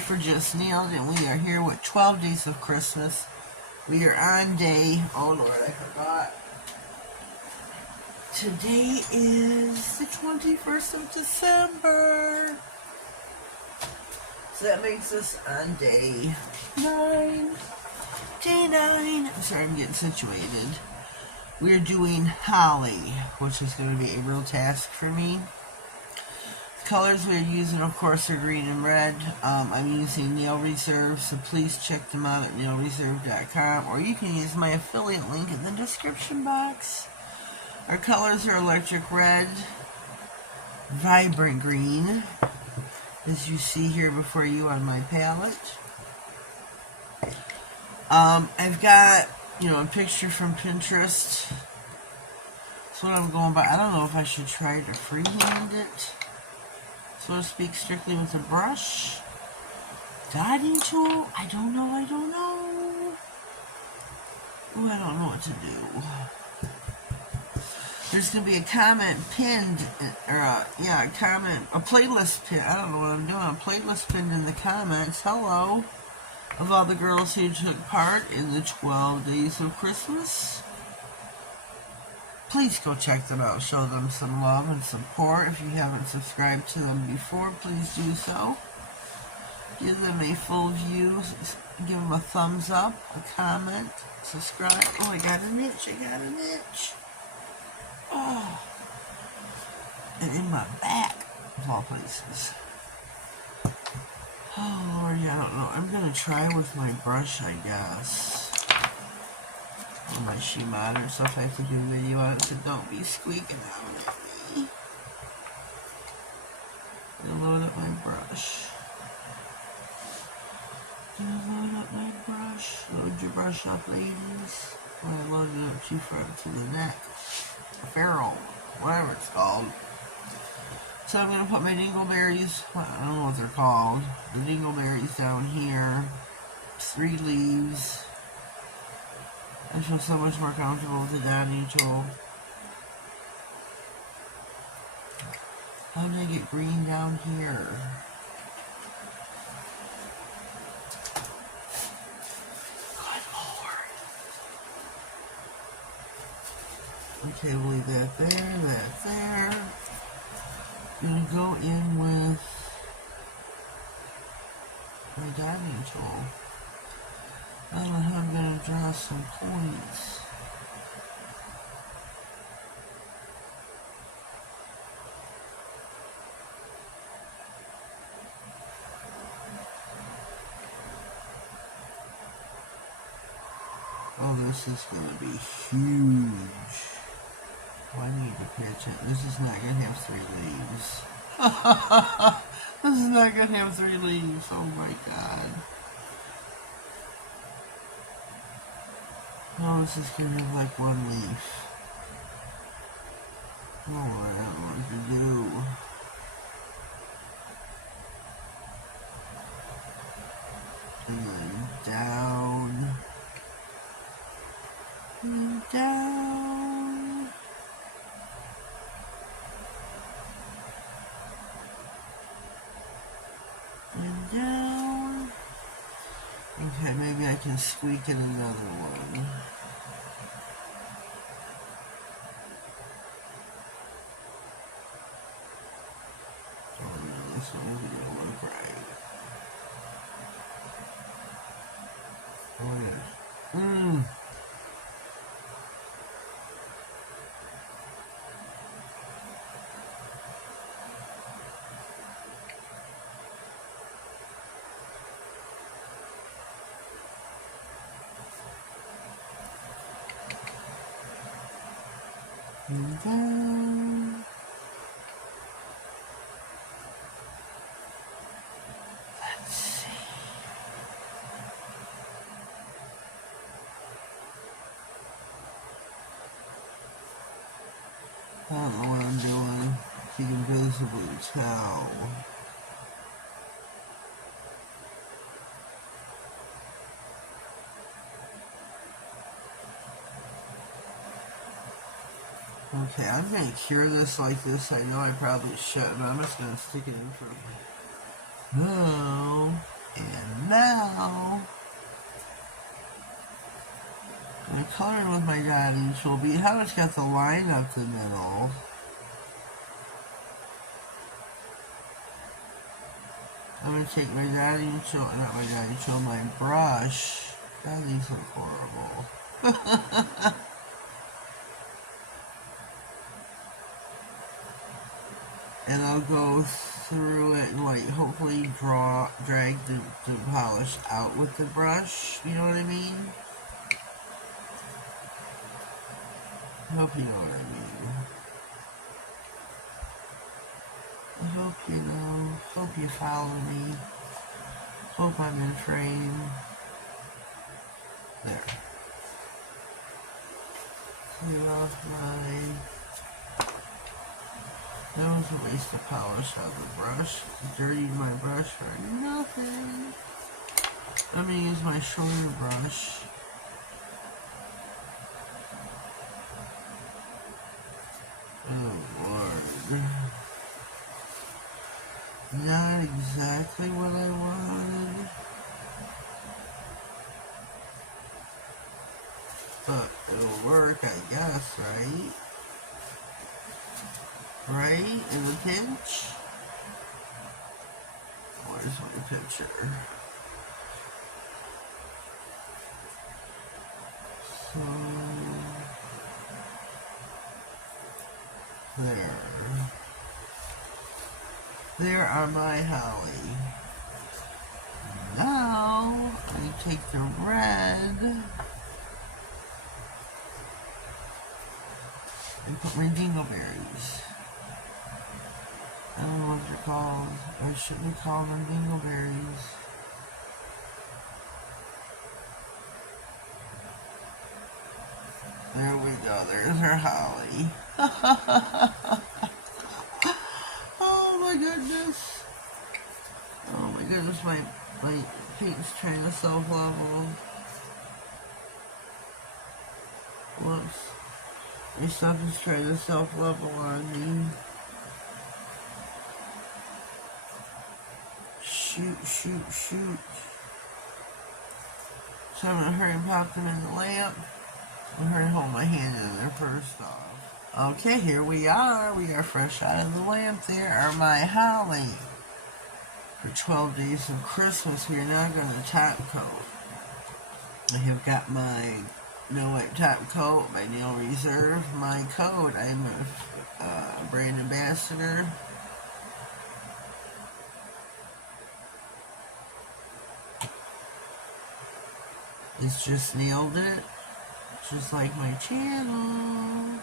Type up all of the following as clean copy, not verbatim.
for Just Nailed, and we are here with 12 Days of Christmas. We are on day, oh Lord, I forgot. Today is the 21st of December. So that makes us on day 9. Day 9. I'm sorry, I'm getting situated. We're doing holly, which is going to be a real task for me. The colors we're using, of course, are green and red. I'm using Nail Reserve, so please check them out at nailreserve.com, or you can use my affiliate link in the description box. Our colors are electric red, vibrant green, as you see here before you on my palette. I've got, a picture from Pinterest. That's what I'm going by. I don't know if I should try to freehand it, so to speak, strictly with a brush. Dotting tool? I don't know. Ooh, I don't know what to do. There's going to be a comment pinned, a playlist pin. I don't know what I'm doing. A playlist pinned in the comments. Hello. Of all the girls who took part in the 12 Days of Christmas. Please go check them out. Show them some love and support. If you haven't subscribed to them before, please do so. Give them a full view. Give them a thumbs up, a comment, subscribe. Oh, I got an itch. Oh. And in my back, of all places. Oh, Lord, I don't know. I'm going to try with my brush, I guess. Or my Shimano, so if I have to do a video on it, so don't be squeaking out at me. I'm going to load up my brush. Load your brush up, ladies. When I load it up too far to the neck. Ferrule, whatever it's called. So I'm going to put my dingleberries, I don't know what they're called, the dingleberries down here. 3 leaves. I feel so much more comfortable with the dotting tool. How did I get green down here? Good Lord. Okay, we'll leave that there. I'm going to go in with my dotting tool. I don't know how I'm going to draw some points. Oh, this is going to be huge. Oh, I need to pay attention. This is not going to have 3 leaves. This is not going to have 3 leaves. Oh my god. Oh, this is going to have like 1 leaf. Oh, I don't know what to do. And then down. And down. And down. Okay, maybe I can squeak in another one. Oh no, this one isn't gonna look right. Oh yeah. And then let's see. I don't know what I'm doing. You can visibly tell. Okay, I'm going to cure this like this. I know I probably should, but I'm just going to stick it in for now. Now, I'm coloring with my dotting tool. But how it's got the line up the middle. I'm going to take my dotting tool, not my dotting tool, my brush. God, these look horrible. And I'll go through it and like hopefully drag the polish out with the brush. You know what I mean? I hope you know what I mean. I hope you know. Hope you follow me. Hope I'm in frame. There. Clear off my... That was a waste of polish on the brush. Dirtied my brush for nothing. I'm going to use my shorter brush. Oh Lord. Not exactly what I wanted. But it'll work, I guess, right? Right? In the pinch? Where's my picture? So... There are my holly. Now, I take the red and put my dingleberries. I don't know what they're called. I shouldn't call them dingleberries. There we go. There's our holly. Oh my goodness. Oh my goodness. My paint's trying to self-level. Whoops. My stuff is trying to self-level on me. Shoot. So I'm going to hurry and pop them in the lamp. I'm going to hurry and hold my hand in there first off. Okay, here we are. We are fresh out of the lamp. There are my holly. For 12 days of Christmas, we are now going to top coat. I have got my No Wipe top coat, my Nail Reserve, my code. I'm a brand ambassador. It's just nailed it, just like my channel.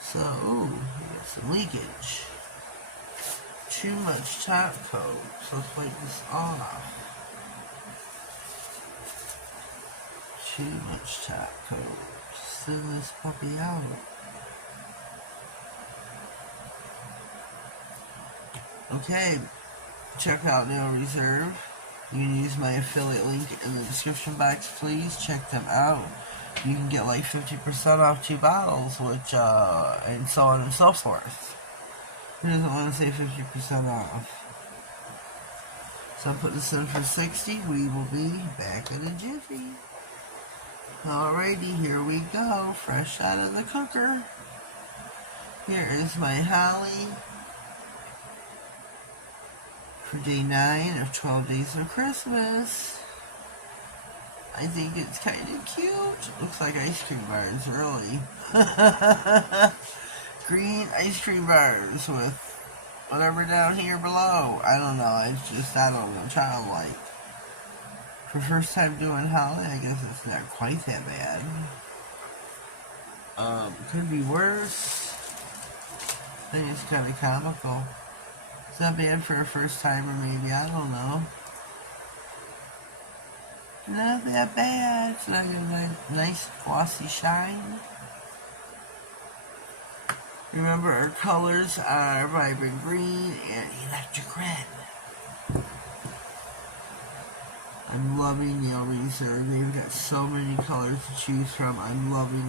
So, we got some leakage. Too much top coat, so let's wipe this off. Too much top coat. Send this puppy out. Okay, check out Nail Reserve. You can use my affiliate link in the description box, please. Check them out. You can get like 50% off 2 bottles, which, and so on and so forth. Who doesn't want to say 50% off? So I'll put this in for 60. We will be back in a jiffy. Alrighty, here we go. Fresh out of the cooker. Here is my holly. For day 9 of 12 days of Christmas. I think it's kind of cute. Looks like ice cream bars, really. Green ice cream bars with whatever down here below. I don't know. It's just, I don't know, childlike. For first time doing holly, I guess it's not quite that bad. Could be worse. I think it's kind of comical. It's not bad for a first timer, maybe. I don't know. Not that bad. It's not a nice glossy shine. Remember, our colors are vibrant green and electric red. I'm loving Nail Reserve. They've got so many colors to choose from. I'm loving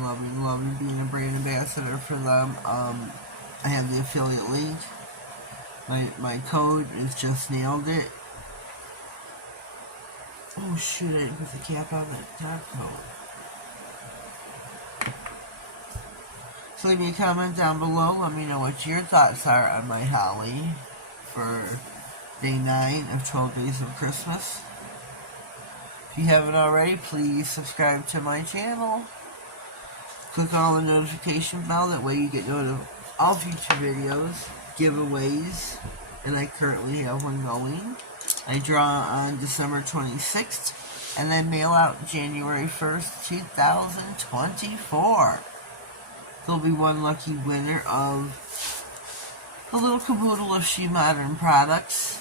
being a brand ambassador for them. I have the affiliate link. My code is just nailed it. Oh shoot, I didn't put the cap on the top coat. So leave me a comment down below. Let me know what your thoughts are on my holly for day 9 of 12 Days of Christmas. If you haven't already, please subscribe to my channel. Click on the notification bell. That way you get notified of all future videos, giveaways, and I currently have one going. I draw on December 26th, and then mail out January 1st, 2024. There'll be one lucky winner of a little caboodle of She Modern products.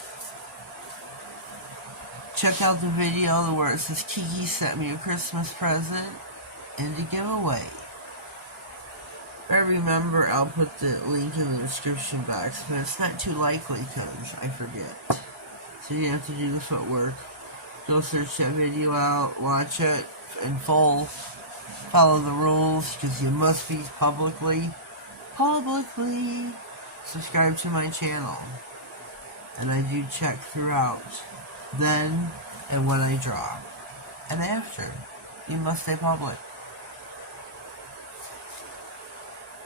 Check out the video where it says Kiki sent me a Christmas present and a giveaway. Remember, I'll put the link in the description box, but it's not too likely because I forget. So you have to do the footwork. Go search that video out, watch it in full, follow the rules, because you must be publicly subscribe to my channel. And I do check throughout, then and when I draw. And after, you must stay public.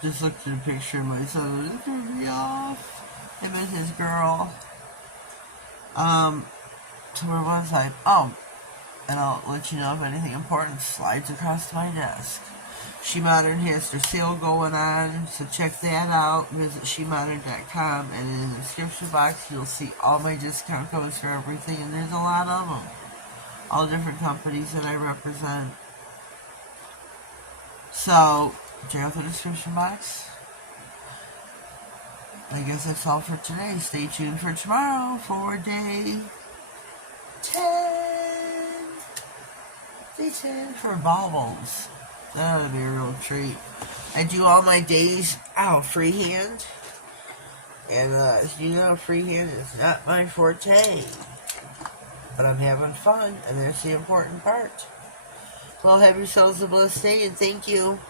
Just looked at a picture of my son. It threw me off. Him and his girl. So where was I? Oh, and I'll let you know if anything important slides across my desk. She Modern has their sale going on, so check that out. Visit shemodern.com, and in the description box you'll see all my discount codes for everything, and there's a lot of them. All different companies that I represent. So check out the description box. I guess that's all for today. Stay tuned for tomorrow for day 10. Day 10 for baubles. That ought to be a real treat. I do all my days freehand. And as you know, freehand is not my forte. But I'm having fun, and that's the important part. Well, have yourselves a blessed day, and thank you.